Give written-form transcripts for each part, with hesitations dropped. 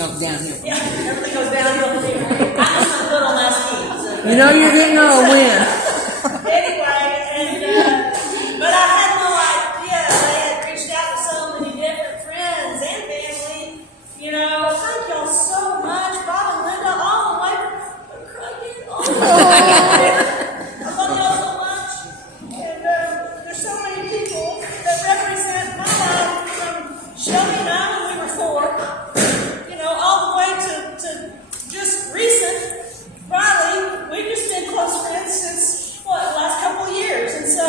everything goes downhill. Yeah, everything goes downhill from here. I'm just not good on that ski. So. You know you're getting old when. Anyway, but I had no idea they had reached out to so many different friends and family. You know, thank y'all so much, Bob and Linda, all the way from Crockett. I love y'all so much. And there's so many people that represent my life from Shelby and I when we were 4, you know, all the way to just recent. Riley, we've just been close friends since, the last couple of years. And so,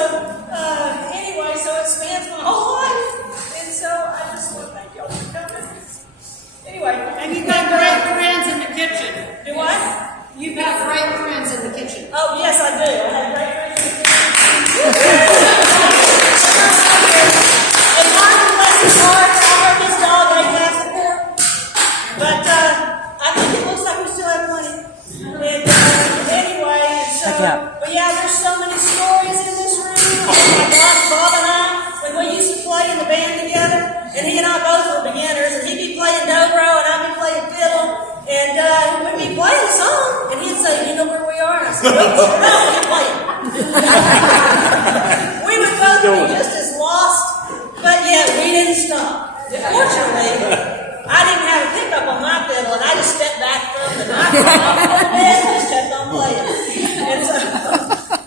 anyway, so it spans my whole life. And so I just want to thank y'all for coming. Anyway. And you've got great friends in the kitchen. Do what? You've got great friends in the kitchen. Oh, yes, I do. I have great friends in the kitchen. And Martin, bless his heart, I heard his dog ate half the pork. But I think it looks like we still have plenty. And anyway, so, but yeah, there's so many stories in this room. Oh my gosh, Bob and I, when we used to play in the band together, and he and I both were beginners, and he'd be playing dobro, and I'd be playing fiddle, and we'd be playing a song, and he'd say, "You know where we are?" And I said, "No, we're playing." We would both be just as lost, but yet we didn't stop. Fortunately, I didn't have a pickup on my fiddle, and I just stepped back from the microphone and just kept on playing. And so,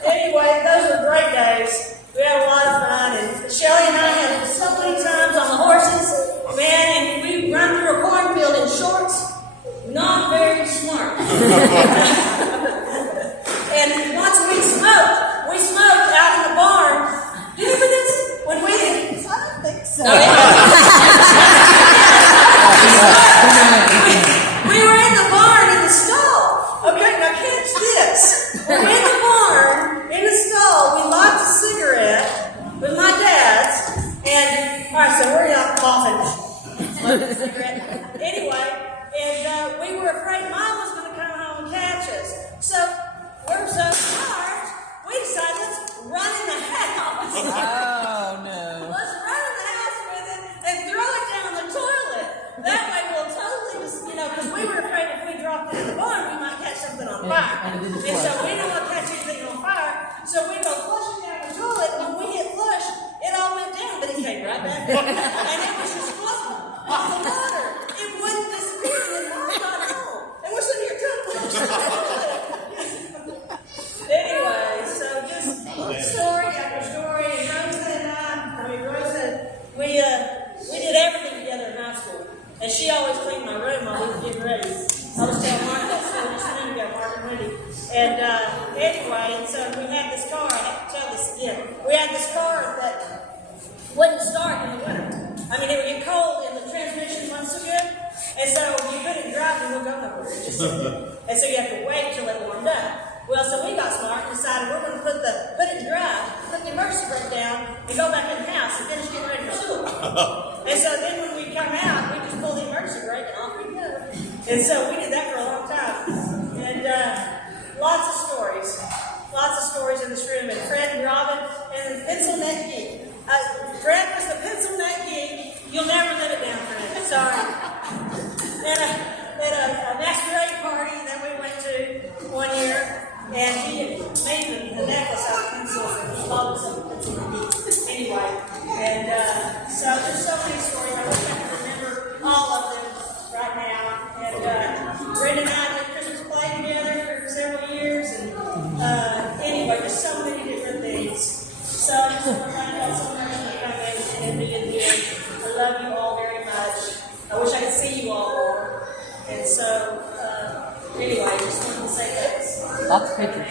anyway, those were great days. We had a lot of fun, and Shelly and I had so many times on the horses, man, and we run through a cornfield in shorts, not very smart. And once we smoked out in the barn. Do you remember this? When we didn't, I don't think so. No, we were in the barn in the stall. Okay, now catch this. We're in the barn, in the stall. We locked a cigarette with my dad's. And, all right, so where are y'all coughing? Cigarette. Anyway, and we were afraid Mom was going to come home and catch us. So we're so smart, we decided let's run in the house. Oh, no. Let's run in the house with it and throw it down the toilet. That way we'll totally just, because we were afraid if we dropped it in the barn, we might catch something on fire. And so we didn't want to catch anything on fire. So we go flushing down the toilet. When we hit flush, it all went down, but it came right back up. And it was just floating off the water. It wouldn't disappear, and then Mom got home. And we're sitting here trying to flush the toilet. Anyway, so just story after story. And Rosa, we did everything together in high school. And she always cleaned my room while we were getting ready. I was telling Mark that story just a minute ago, Mark and Wendy. And anyway, and so we had this car. I have to tell this again. We had this car that wouldn't start in the winter. I mean, it would get cold and the transmission wasn't so good. And so you couldn't drive and we'll go nowhere. And so you have to wait till it warmed up. Well, so we got smart and decided we're going to put it in drive, put the emergency brake down, and go back in the house and finish getting ready for school. And so then when we come out, we just pull the emergency brake and off we go. And so we did that for a long time. And lots of stories in this room. And Fred and Robin and the pencil neck geek. Fred was the pencil neck geek. You'll never live it down, Fred. Sorry. At a masquerade party that we went to one year. And he made the necklace out of pencils and he loved pencil geek. Anyway, and so there's so many stories. I wish I could remember all of them right now. And Brenda and I did Christmas play together for several years. And anyway, just so many different things. So I just want to thank y'all so much for coming and being here. I love you all very much. I wish I could see you all more. And so, anyway, I just wanted to say this. Lots of pictures.